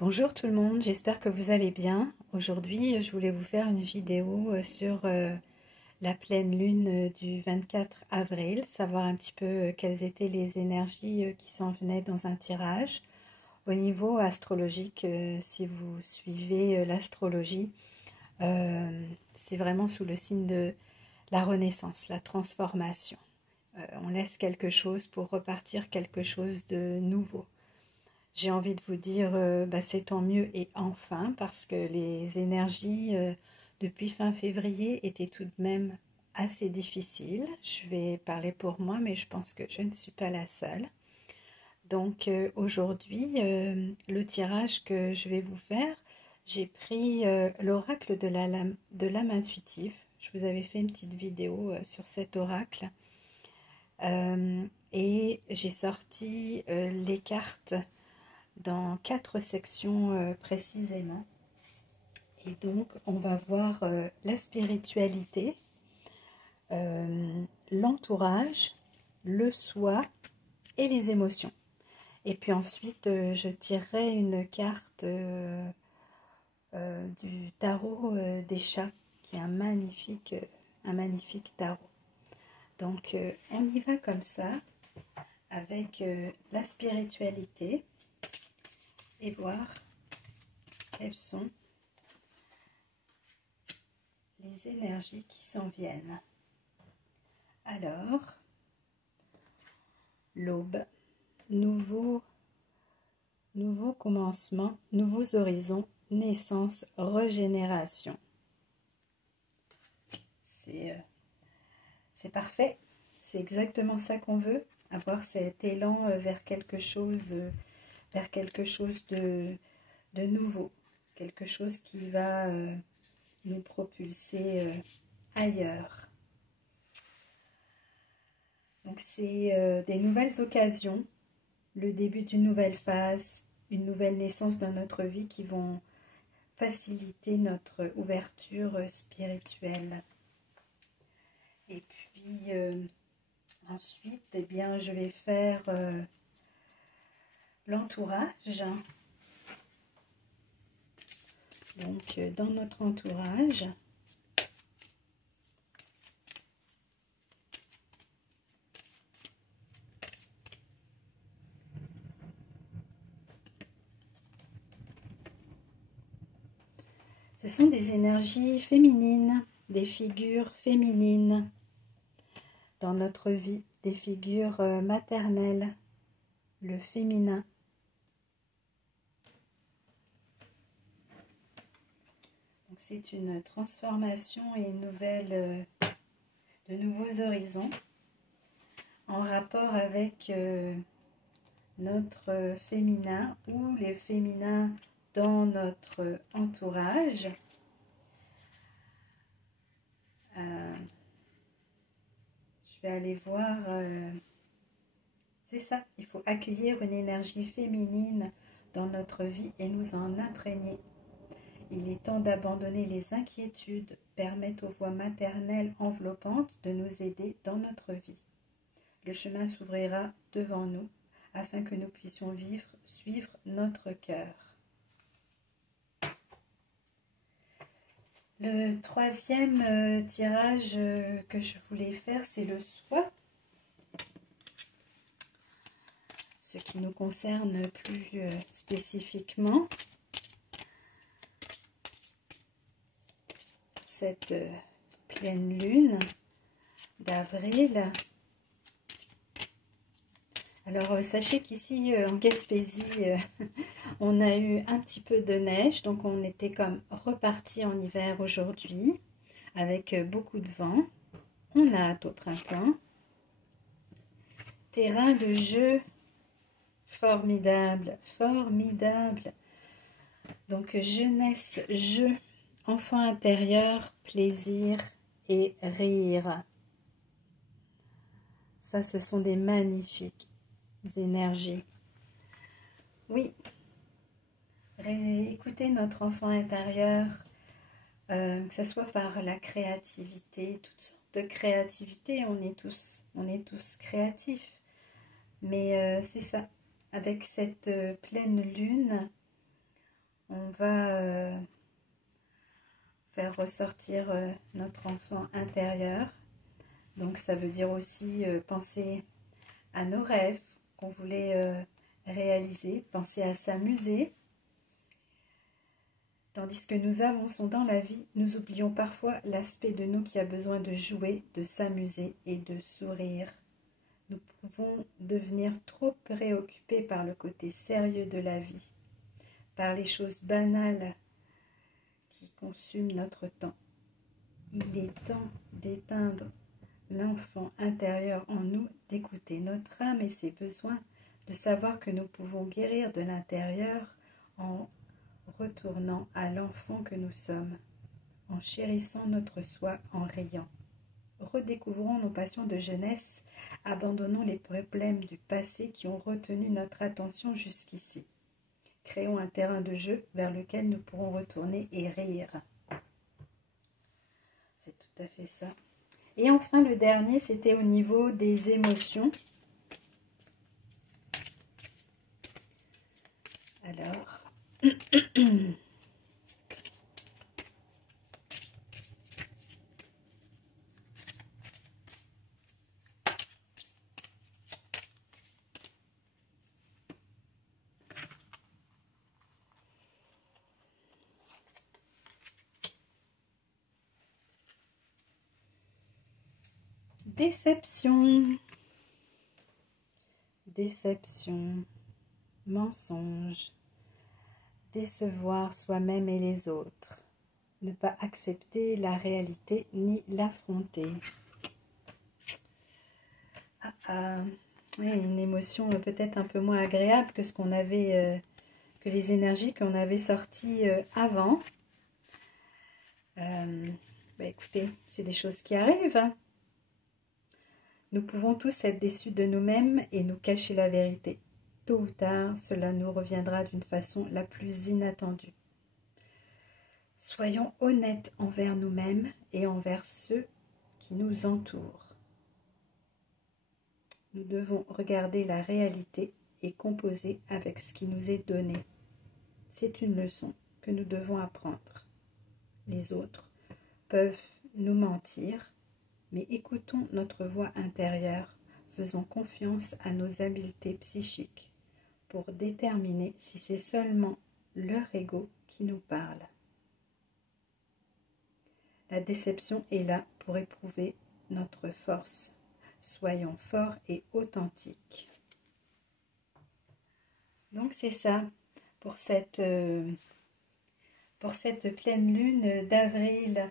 Bonjour tout le monde, j'espère que vous allez bien. Aujourd'hui, je voulais vous faire une vidéo sur la pleine lune du 24 avril, savoir un petit peu quelles étaient les énergies qui s'en venaient dans un tirage. Au niveau astrologique, si vous suivez l'astrologie, c'est vraiment sous le signe de la renaissance, la transformation. On laisse quelque chose pour repartir quelque chose de nouveau. J'ai envie de vous dire, c'est tant mieux et enfin, parce que les énergies depuis fin février étaient tout de même assez difficiles. Je vais parler pour moi, mais je pense que je ne suis pas la seule. Donc aujourd'hui, le tirage que je vais vous faire, j'ai pris l'oracle de l'âme intuitive. Je vous avais fait une petite vidéo sur cet oracle. Et j'ai sorti les cartes dans 4 sections précisément. Et donc, on va voir la spiritualité, l'entourage, le soi et les émotions. Et puis ensuite, je tirerai une carte du tarot des chats, qui est un magnifique tarot. Donc, on y va comme ça, avec la spiritualité, et voir quelles sont les énergies qui s'en viennent. Alors, l'aube, nouveau commencement, nouveaux horizons, naissance, régénération. C'est parfait, c'est exactement ça qu'on veut, avoir cet élan vers quelque chose de nouveau, quelque chose qui va nous propulser ailleurs. Donc c'est des nouvelles occasions, le début d'une nouvelle phase, une nouvelle naissance dans notre vie qui vont faciliter notre ouverture spirituelle. Et puis ensuite, eh bien, je vais faire l'entourage. Donc dans notre entourage, ce sont des énergies féminines, des figures féminines dans notre vie, des figures maternelles, le féminin. Donc c'est une transformation et une nouvelle, de nouveaux horizons en rapport avec notre féminin ou les féminins dans notre entourage. Je vais aller voir, c'est ça, il faut accueillir une énergie féminine dans notre vie et nous en imprégner. Il est temps d'abandonner les inquiétudes, permettre aux voix maternelles enveloppantes de nous aider dans notre vie. Le chemin s'ouvrira devant nous afin que nous puissions suivre notre cœur. Le troisième tirage que je voulais faire, c'est le soi. Ce qui nous concerne plus spécifiquement. Cette pleine lune d'avril. Alors, sachez qu'ici, en Gaspésie, on a eu un petit peu de neige, donc on était comme reparti en hiver aujourd'hui, avec beaucoup de vent. On a hâte au printemps. Terrain de jeu formidable, formidable. Donc, jeunesse, jeu, enfant intérieur, plaisir et rire. Ça, ce sont des magnifiques énergies. Oui, écoutez notre enfant intérieur, que ce soit par la créativité, toutes sortes de créativité, on est tous créatifs. Mais c'est ça, avec cette pleine lune, va faire ressortir notre enfant intérieur. Donc ça veut dire aussi penser à nos rêves qu'on voulait réaliser, penser à s'amuser. Tandis que nous avançons dans la vie, nous oublions parfois l'aspect de nous qui a besoin de jouer, de s'amuser et de sourire. Nous pouvons devenir trop préoccupés par le côté sérieux de la vie, par les choses banales qui consument notre temps. Il est temps d'éteindre l'enfant intérieur en nous, d'écouter notre âme et ses besoins, de savoir que nous pouvons guérir de l'intérieur en retournant à l'enfant que nous sommes, en chérissant notre soi, en riant. Redécouvrons nos passions de jeunesse, abandonnons les problèmes du passé qui ont retenu notre attention jusqu'ici. Créons un terrain de jeu vers lequel nous pourrons retourner et rire. C'est tout à fait ça. Et enfin, le dernier, c'était au niveau des émotions. Alors, déception, déception, mensonge, décevoir soi-même et les autres, ne pas accepter la réalité ni l'affronter. Oui, une émotion peut-être un peu moins agréable que ce qu'on avait, que les énergies qu'on avait sorties avant. Écoutez, c'est des choses qui arrivent. Hein. Nous pouvons tous être déçus de nous-mêmes et nous cacher la vérité. Tôt ou tard, cela nous reviendra d'une façon la plus inattendue. Soyons honnêtes envers nous-mêmes et envers ceux qui nous entourent. Nous devons regarder la réalité et composer avec ce qui nous est donné. C'est une leçon que nous devons apprendre. Les autres peuvent nous mentir, mais écoutons notre voix intérieure, faisons confiance à nos habiletés psychiques pour déterminer si c'est seulement leur ego qui nous parle. La déception est là pour éprouver notre force. Soyons forts et authentiques. Donc c'est ça pour cette pleine lune d'avril.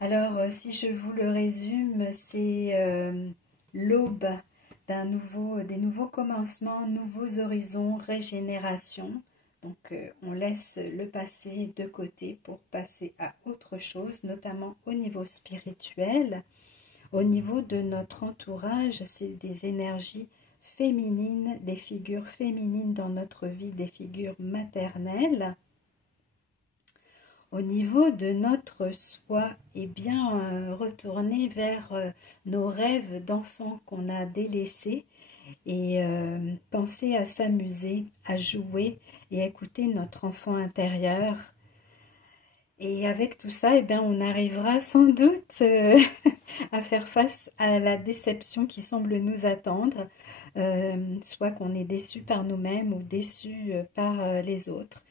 Alors si je vous le résume, c'est l'aube des nouveaux commencements, nouveaux horizons, régénération. Donc on laisse le passé de côté pour passer à autre chose, notamment au niveau spirituel. Au niveau de notre entourage, c'est des énergies féminines, des figures féminines dans notre vie, des figures maternelles. Au niveau de notre soi, eh bien, retourner vers nos rêves d'enfants qu'on a délaissés et penser à s'amuser, à jouer et à écouter notre enfant intérieur. Et avec tout ça, eh bien, on arrivera sans doute à faire face à la déception qui semble nous attendre, soit qu'on est déçu par nous-mêmes ou déçu par les autres.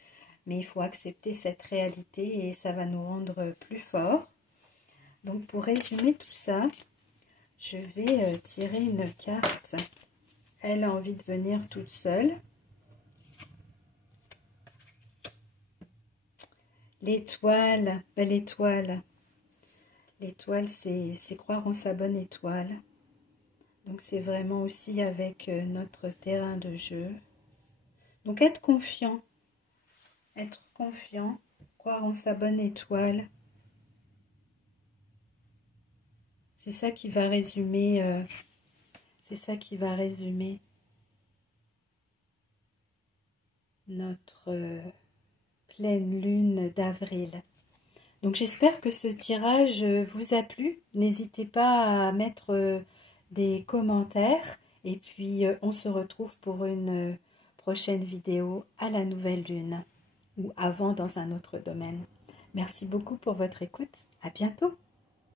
Mais il faut accepter cette réalité et ça va nous rendre plus forts. Donc pour résumer tout ça, je vais tirer une carte. Elle a envie de venir toute seule. L'étoile, l'étoile, c'est croire en sa bonne étoile. Donc c'est vraiment aussi avec notre terrain de jeu. Donc être confiant, croire en sa bonne étoile. C'est ça qui va résumer, notre pleine lune d'avril. Donc j'espère que ce tirage vous a plu. N'hésitez pas à mettre des commentaires et puis on se retrouve pour une prochaine vidéo à la nouvelle lune. ou avant dans un autre domaine. Merci beaucoup pour votre écoute. À bientôt.